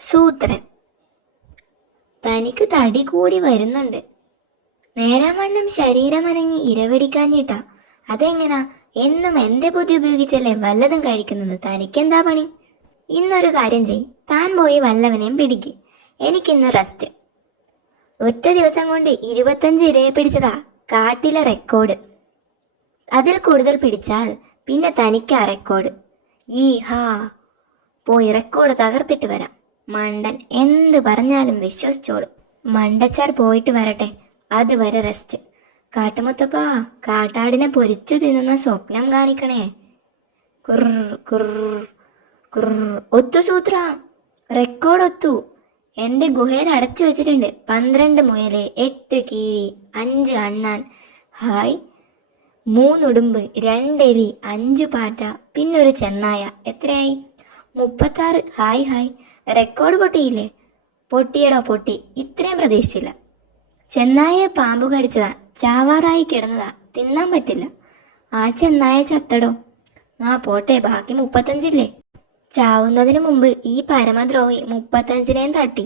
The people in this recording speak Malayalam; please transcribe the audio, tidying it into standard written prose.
സൂത്രൻ. തനിക്ക് തടി കൂടി വരുന്നുണ്ട്. നേരാവണ്ണം ശരീരമനങ്ങി ഇരപിടിക്കാഞ്ഞിട്ടാ. അതെങ്ങനാ? എന്നും എന്റെ ബുദ്ധി ഉപയോഗിച്ചല്ലേ വല്ലതും കഴിക്കുന്നത്. തനിക്കെന്താ പണി? ഇന്നൊരു കാര്യം ചെയ്, താൻ പോയി വല്ലവനെയും പിടിക്ക്. എനിക്കിന്ന് റെസ്റ്റ്. ഒറ്റ ദിവസം കൊണ്ട് 25 ഇരയെ പിടിച്ചതാ കാട്ടിലെ റെക്കോർഡ്. അതിൽ കൂടുതൽ പിടിച്ചാൽ പിന്നെ തനിക്കാ റെക്കോർഡ്. ഈ ഹാ, പോയി റെക്കോർഡ് തകർത്തിട്ട് വരാം. മണ്ടൻ എന്ത് പറഞ്ഞാലും വിശ്വസിച്ചോളും. മണ്ടച്ചാർ പോയിട്ട് വരട്ടെ, അതുവരെ റെസ്റ്റ്. കാട്ടുമുത്തപ്പാ, കാട്ടാടിനെ പൊരിച്ചു തിന്നുന്ന സ്വപ്നം കാണിക്കണേ. കുർ കുർ കുർ. ഒത്തു സൂത്ര, റെക്കോർഡ് ഒത്തു. എൻ്റെ ഗുഹയിൽ അടച്ചു വെച്ചിട്ടുണ്ട് 12 മുയല്, 8 കീരി, 5 അണ്ണാൻ, ഹായ് 3 ഉടുമ്പ്, 2 എലി, 5 പാറ്റ, പിന്നൊരു ചെന്നായ. എത്രയായി? 36. Hi hi. റെക്കോർഡ് പൊട്ടിയില്ലേ? പൊട്ടിയടോ പൊട്ടി. ഇത്രയും പ്രതീക്ഷിച്ചില്ല. ചെന്നായെ പാമ്പ് കടിച്ചതാ, ചാവാറായി കിടന്നതാ, തിന്നാൻ പറ്റില്ല. ആ ചെന്നായ ചത്തടോ. ആ പോട്ടെ, ബാക്കി 35 ഇല്ലേ? ചാവുന്നതിന് മുമ്പ് ഈ പരമദ്രോഹി 35-നേം തട്ടി.